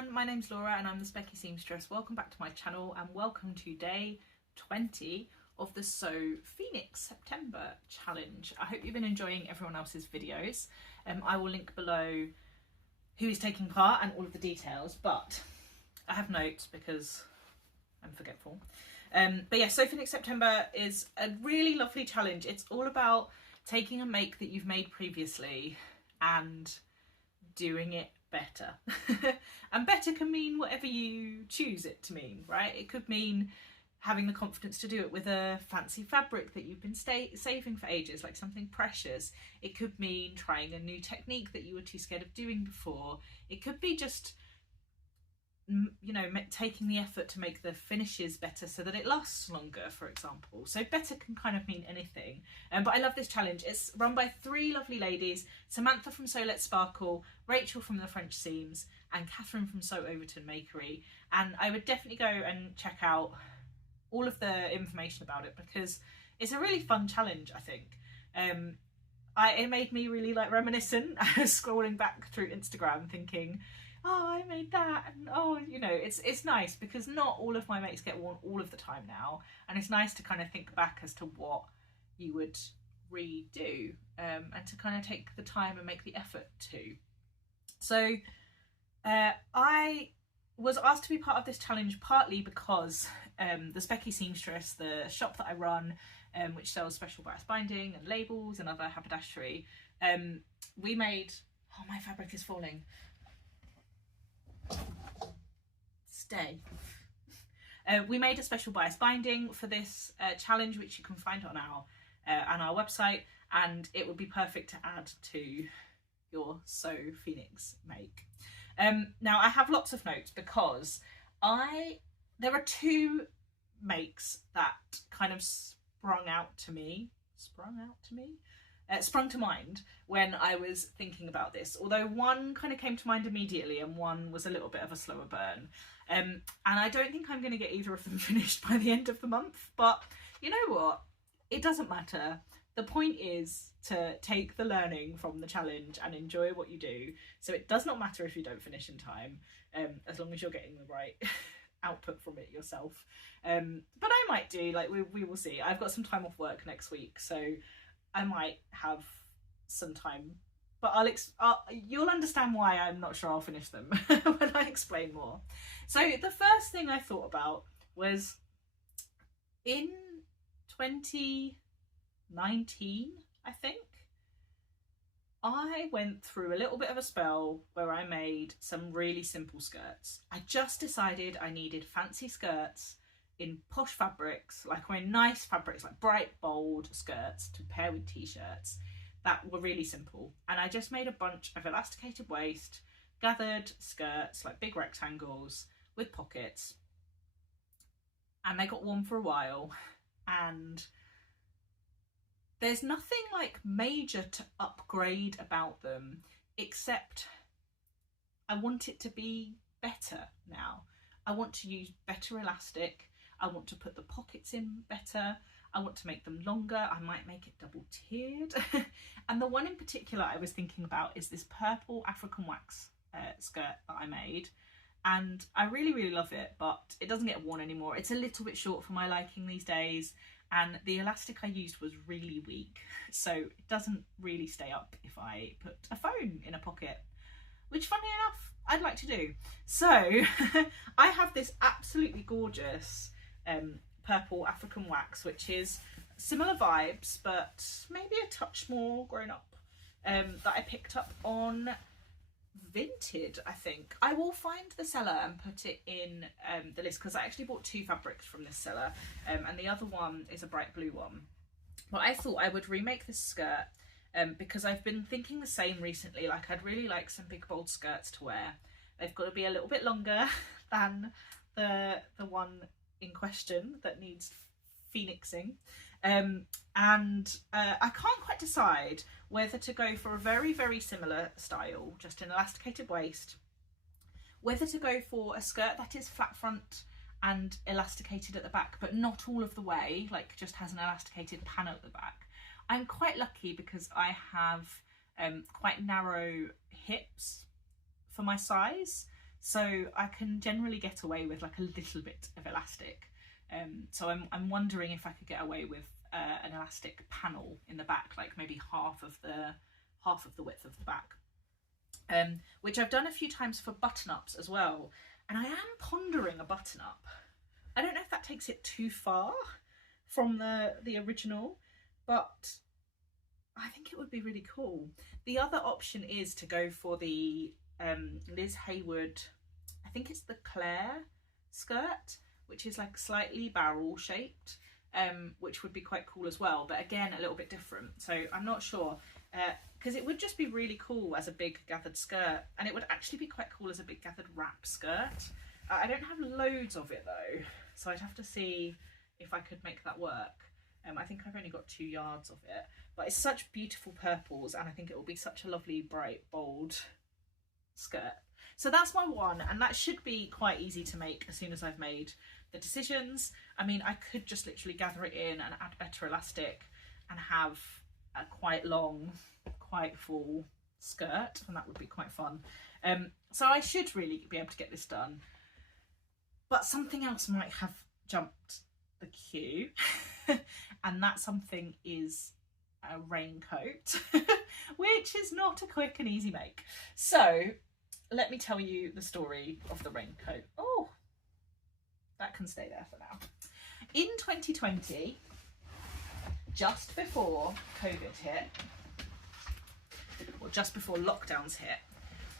everyone, my name's Laura and I'm the Specky Seamstress. Welcome back to my channel and welcome to day 20 of the Sew Phoenix September challenge. I hope you've been enjoying everyone else's videos. I will link below who is taking part and all of the details, but I have notes because I'm forgetful. But yeah, Sew Phoenix September is a really lovely challenge. It's all about taking a make that you've made previously and doing it better. And better can mean whatever you choose it to mean, right? It could mean having the confidence to do it with a fancy fabric that you've been saving for ages, like something precious. It could mean trying a new technique that you were too scared of doing before. It could be just, you know, taking the effort to make the finishes better so that it lasts longer, for example. So better can kind of mean anything. But I love this challenge. It's run by 3 lovely ladies: Samantha from SewLetsSparkle, Rachel from the French Seams, and Catherine from Sew Overton Makery. And I would definitely go and check out all of the information about it because it's a really fun challenge, I think. It made me really like reminiscent. I was scrolling back through Instagram thinking, oh, I made that, and oh, you know, it's nice because not all of my makes get worn all of the time now, and it's nice to kind of think back as to what you would redo, and to kind of take the time and make the effort to. So I was asked to be part of this challenge partly because the Specky Seamstress, the shop that I run, which sells special bias binding and labels and other haberdashery, we made, oh, my fabric is falling. Stay. We made a special bias binding for this challenge, which you can find on our website, and it would be perfect to add to your Sew Phoenix make. Now I have lots of notes because there are 2 makes that kind of sprung to mind when I was thinking about this, although one kind of came to mind immediately and one was a little bit of a slower burn. And I don't think I'm going to get either of them finished by the end of the month, but you know what? It doesn't matter. The point is to take the learning from the challenge and enjoy what you do. So it does not matter if you don't finish in time, as long as you're getting the right output from it yourself. But I might do, like, we will see. I've got some time off work next week, so I might have some time, but you'll understand why I'm not sure I'll finish them when I explain more. So the first thing I thought about was in 2019, I think, I went through a little bit of a spell where I made some really simple skirts. I just decided I needed fancy skirts in posh fabrics, like nice fabrics, like bright, bold skirts to pair with t-shirts that were really simple. And I just made a bunch of elasticated waist, gathered skirts, like big rectangles with pockets. And they got worn for a while. And there's nothing like major to upgrade about them, except I want it to be better now. I want to use better elastic. I want to put the pockets in better. I want to make them longer. I might make it double tiered. And the one in particular I was thinking about is this purple African wax skirt that I made. And I really, really love it, but it doesn't get worn anymore. It's a little bit short for my liking these days. And the elastic I used was really weak. So it doesn't really stay up if I put a phone in a pocket, which, funny enough, I'd like to do. So I have this absolutely gorgeous purple African wax, which is similar vibes but maybe a touch more grown up, that I picked up on Vinted, I think. I will find the seller and put it in the list because I actually bought 2 fabrics from this seller, and the other one is a bright blue one. But I thought I would remake this skirt because I've been thinking the same recently. Like, I'd really like some big bold skirts to wear. They've got to be a little bit longer than the one in question that needs phoenixing. And I can't quite decide whether to go for a very, very similar style, just an elasticated waist, whether to go for a skirt that is flat front and elasticated at the back, but not all of the way, like just has an elasticated panel at the back. I'm quite lucky because I have quite narrow hips for my size, so I can generally get away with like a little bit of elastic. So I'm wondering if I could get away with an elastic panel in the back, like maybe half of the width of the back, which I've done a few times for button-ups as well. And I am pondering a button-up. I don't know if that takes it too far from the original, but I think it would be really cool. The other option is to go for the Liz Hayward, I think it's the Claire skirt, which is like slightly barrel shaped, which would be quite cool as well, but again a little bit different. So I'm not sure, because it would just be really cool as a big gathered skirt, and it would actually be quite cool as a big gathered wrap skirt. I don't have loads of it though, so I'd have to see if I could make that work. I think I've only got 2 yards of it, but it's such beautiful purples, and I think it will be such a lovely, bright, bold skirt. So that's my one, and that should be quite easy to make as soon as I've made the decisions. I mean, I could just literally gather it in and add better elastic and have a quite long, quite full skirt, and that would be quite fun. So I should really be able to get this done, but something else might have jumped the queue, and that something is a raincoat, which is not a quick and easy make. So let me tell you the story of the raincoat. Oh, that can stay there for now. In 2020, just before COVID hit, or just before lockdowns hit,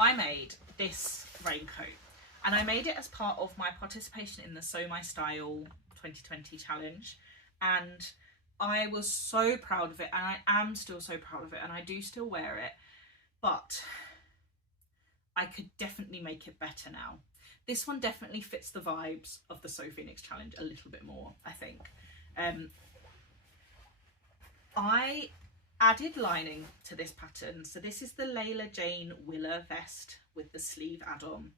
I made this raincoat, and I made it as part of my participation in the Sew My Style 2020 challenge, and I was so proud of it, and I am still so proud of it, and I do still wear it, but I could definitely make it better now. This one definitely fits the vibes of the Sew Phoenix challenge a little bit more, I think. I added lining to this pattern. So this is the Layla Jane Willer vest with the sleeve add-on,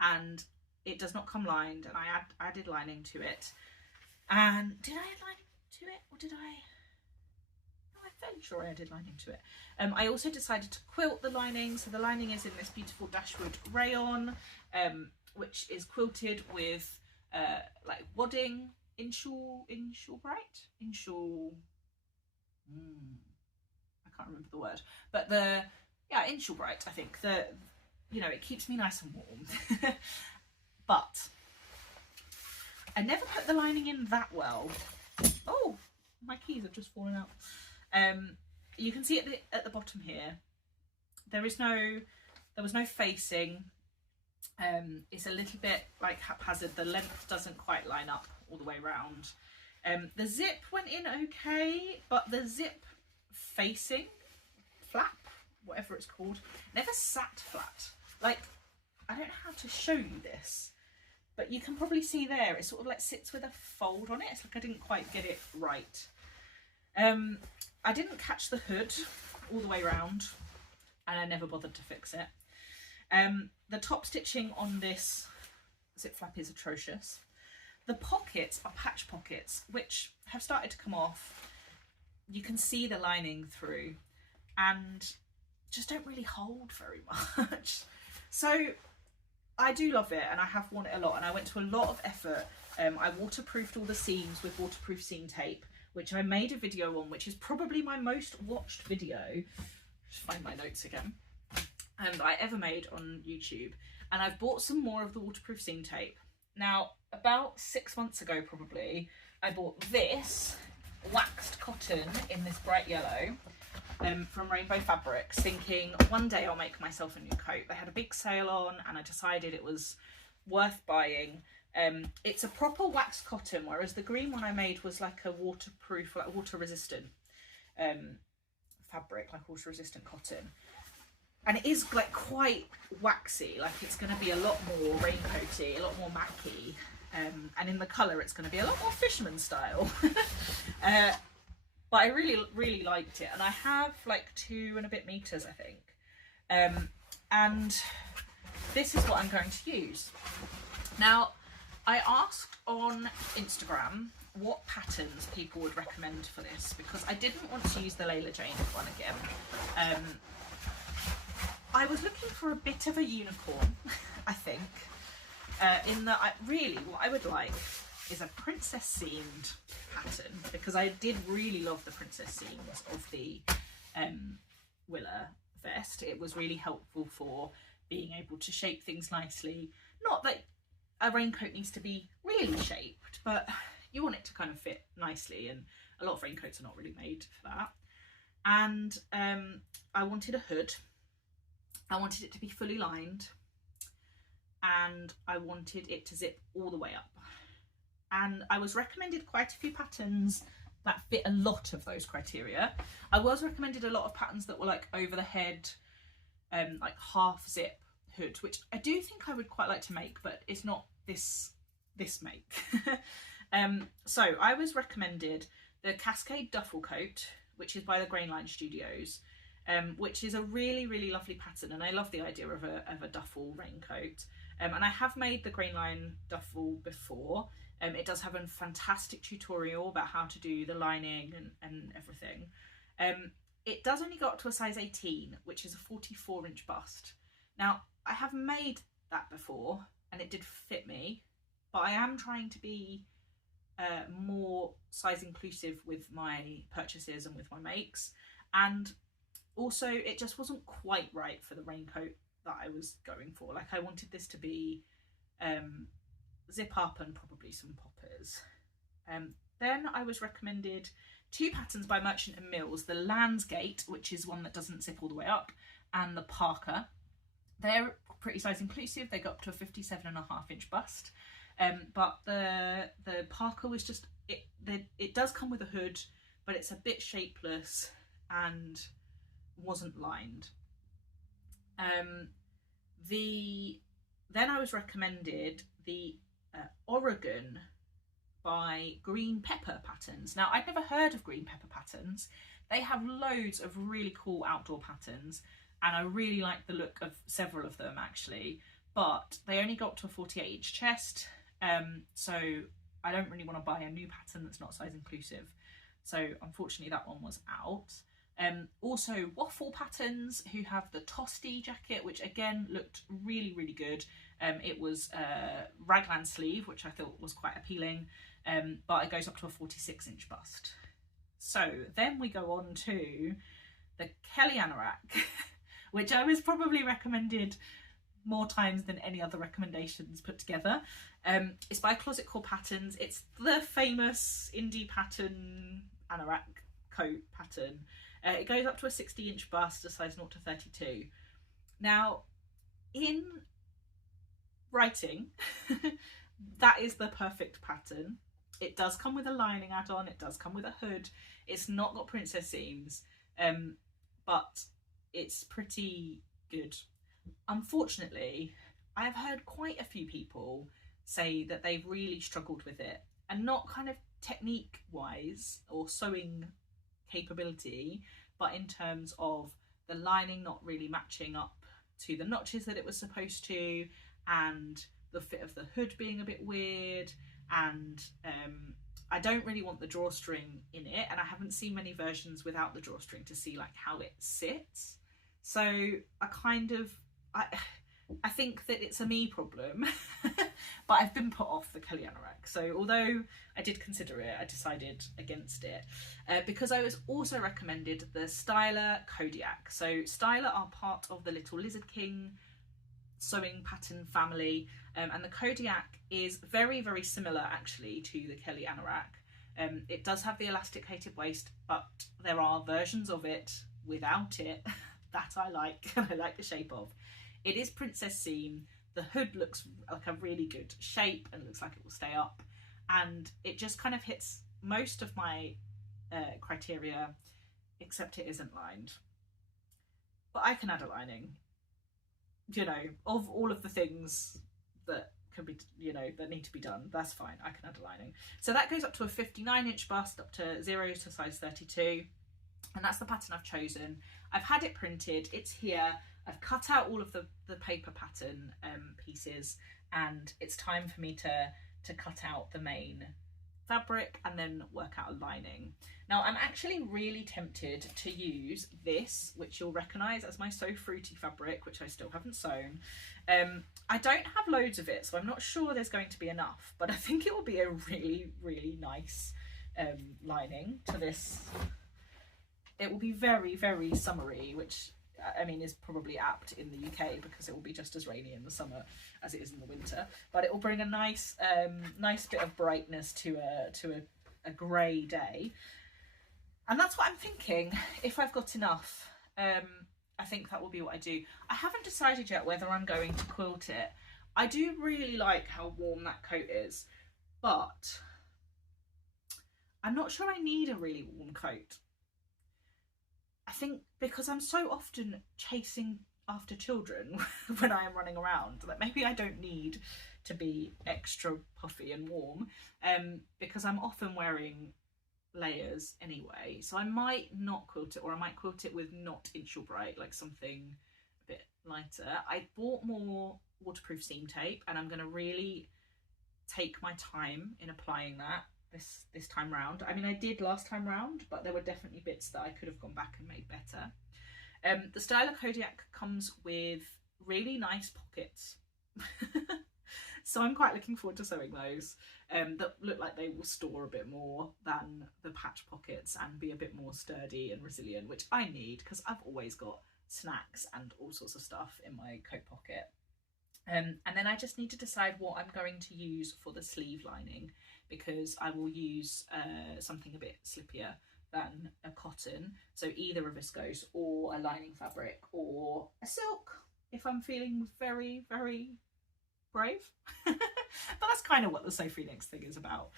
and it does not come lined, and I added lining to it. And did I add lining to it, or did I? No, I'm fairly sure I added lining to it. I also decided to quilt the lining. So the lining is in this beautiful Dashwood rayon, which is quilted with like wadding, inshawl bright. I can't remember the word, but inshawl bright. I think it keeps me nice and warm. But I never put the lining in that well. Oh, my keys have just fallen out. You can see at the bottom here, there was no facing. It's a little bit like haphazard. The length doesn't quite line up all the way around. The zip went in okay, but the zip facing flap, whatever it's called, never sat flat. Like, I don't know how to show you this, but you can probably see there, it sort of like sits with a fold on it. It's like I didn't quite get it right. I didn't catch the hood all the way around, and I never bothered to fix it. The top stitching on this zip flap is atrocious. The pockets are patch pockets, which have started to come off. You can see the lining through and just don't really hold very much. So I do love it, and I have worn it a lot, and I went to a lot of effort. I waterproofed all the seams with waterproof seam tape, which I made a video on, which is probably my most watched video. Just find my notes again. I ever made on YouTube, and I've bought some more of the waterproof seam tape. Now, about 6 months ago probably, I bought this waxed cotton in this bright yellow from Rainbow Fabrics, thinking one day I'll make myself a new coat. They had a big sale on, and I decided it was worth buying. It's a proper waxed cotton, whereas the green one I made was like a waterproof, like water resistant fabric, like water resistant cotton. And it is like quite waxy, like it's going to be a lot more raincoaty, a lot more mackie, and in the colour it's going to be a lot more fisherman style. But I really liked it, and I have like 2 and a bit meters, I think. And this is what I'm going to use. Now, I asked on Instagram what patterns people would recommend for this, because I didn't want to use the Layla Jane one again. I was looking for a bit of a unicorn, I think, in that really what I would like is a princess seamed pattern, because I did really love the princess seams of the Willa vest. It was really helpful for being able to shape things nicely. Not that a raincoat needs to be really shaped, but you want it to kind of fit nicely, and a lot of raincoats are not really made for that. And I wanted a hood. I wanted it to be fully lined, and I wanted it to zip all the way up. And I was recommended quite a few patterns that fit a lot of those criteria. I was recommended a lot of patterns that were like over the head, like half zip hood, which I do think I would quite like to make, but it's not this make. So I was recommended the Cascade Duffle coat, which is by the Grainline Studios, which is a really, really lovely pattern, and I love the idea of a duffel raincoat. And I have made the Grainline duffel before. It does have a fantastic tutorial about how to do the lining and everything. It does only go up to a size 18, which is a 44-inch bust. Now, I have made that before and it did fit me, but I am trying to be more size inclusive with my purchases and with my makes. And also, it just wasn't quite right for the raincoat that I was going for. Like, I wanted this to be zip up and probably some poppers. Then I was recommended two patterns by Merchant & Mills, the Landsgate, which is one that doesn't zip all the way up, and the Parker. They're pretty size inclusive. They go up to a 57.5-inch bust. But the Parker was just, it does come with a hood, but it's a bit shapeless and wasn't lined. Then I was recommended the Oregon by Green Pepper Patterns. Now, I'd never heard of Green Pepper Patterns. They have loads of really cool outdoor patterns, and I really like the look of several of them actually, but they only go up to a 48-inch chest, so I don't really want to buy a new pattern that's not size inclusive. So unfortunately that one was out. Also Waffle Patterns, who have the Tosti jacket, which again looked really, really good. It was raglan sleeve, which I thought was quite appealing, but it goes up to a 46-inch bust. So then we go on to the Kelly Anorak, which I was probably recommended more times than any other recommendations put together. It's by Closet Core Patterns. It's the famous indie pattern Anorak coat pattern. It goes up to a 60-inch bust, a size 0 to 32. Now, in writing, that is the perfect pattern. It does come with a lining add-on, it does come with a hood. It's not got princess seams, but it's pretty good. Unfortunately, I have heard quite a few people say that they've really struggled with it, and not kind of technique-wise or sewing capability, but in terms of the lining not really matching up to the notches that it was supposed to, and the fit of the hood being a bit weird, and I don't really want the drawstring in it, and I haven't seen many versions without the drawstring to see like how it sits. So I think that it's a me problem, but I've been put off the Kelly Anorak. So although I did consider it, I decided against it because I was also recommended the Styla Kodiak. So Styla are part of the Little Lizard King sewing pattern family, and the Kodiak is very, very similar actually to the Kelly Anorak. It does have the elasticated waist, but there are versions of it without it that I like and I like the shape of. It is princess seam. The hood looks like a really good shape and looks like it will stay up, and it just kind of hits most of my criteria, except it isn't lined. But I can add a lining, you know, of all of the things that can be, you know, that need to be done. That's fine, I can add a lining. So that goes up to a 59-inch bust, up to 0 to size 32, and that's the pattern I've chosen. I've had it printed, it's here. I've cut out all of the paper pattern pieces, and it's time for me to cut out the main fabric and then work out a lining. Now I'm actually really tempted to use this, which you'll recognise as my So Fruity fabric, which I still haven't sewn. I don't have loads of it, so I'm not sure there's going to be enough, but I think it will be a really, really nice lining to this. It will be very, very summery, which I mean is probably apt in the UK because it will be just as rainy in the summer as it is in the winter, but it will bring a nice nice bit of brightness to a grey day. And that's what I'm thinking. If I've got enough, I think that will be what I do. I haven't decided yet whether I'm going to quilt it. I do really like how warm that coat is, but I'm not sure I need a really warm coat. I think because I'm so often chasing after children when I am running around that maybe I don't need to be extra puffy and warm, because I'm often wearing layers anyway. So I might not quilt it, or I might quilt it with not Inch or Bright, like something a bit lighter. I bought more waterproof seam tape and I'm going to really take my time in applying that this time round. I mean, I did last time round, but there were definitely bits that I could have gone back and made better. The Styla Kodiak comes with really nice pockets. So I'm quite looking forward to sewing those, that look like they will store a bit more than the patch pockets and be a bit more sturdy and resilient, which I need because I've always got snacks and all sorts of stuff in my coat pocket. And then I just need to decide what I'm going to use for the sleeve lining, because I will use something a bit slippier than a cotton, so either a viscose or a lining fabric or a silk if I'm feeling very, very brave. But that's kind of what the So Phoenix thing is about.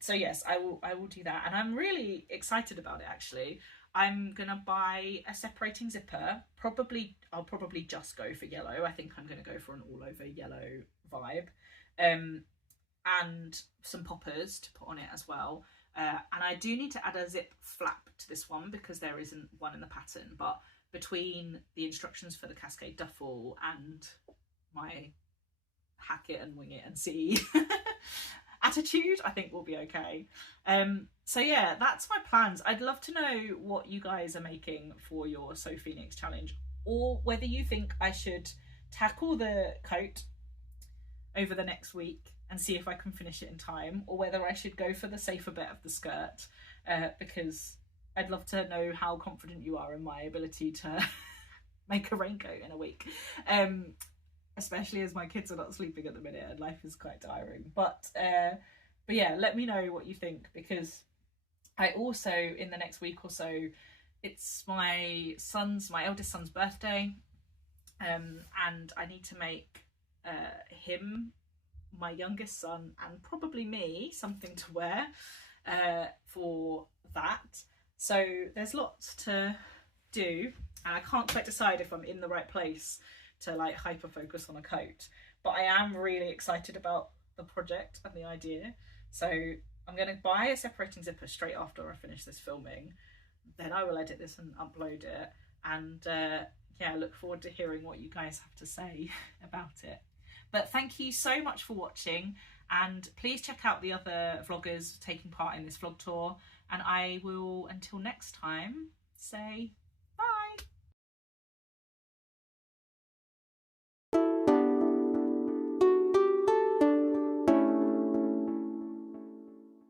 So yes, I will do that, and I'm really excited about it actually. I'm gonna buy a separating zipper. I'll probably just go for yellow. I think I'm gonna go for an all over yellow vibe, and some poppers to put on it as well. And I do need to add a zip flap to this one because there isn't one in the pattern, but between the instructions for the Cascade Duffle and my hack it and wing it and see attitude, I think we'll be okay. So yeah, that's my plans. I'd love to know what you guys are making for your So Phoenix challenge, or whether you think I should tackle the coat over the next week and see if I can finish it in time, or whether I should go for the safer bet of the skirt, because I'd love to know how confident you are in my ability to make a raincoat in a week, especially as my kids are not sleeping at the minute and life is quite tiring. But yeah, let me know what you think, because I also, in the next week or so, it's my eldest son's birthday, and I need to make him, my youngest son, and probably me something to wear for that. So there's lots to do, and I can't quite decide if I'm in the right place to like hyper focus on a coat, but I am really excited about the project and the idea. So I'm going to buy a separating zipper straight after I finish this filming, then I will edit this and upload it, and yeah, look forward to hearing what you guys have to say about it. But thank you so much for watching, and please check out the other vloggers taking part in this vlog tour, and I will, until next time, say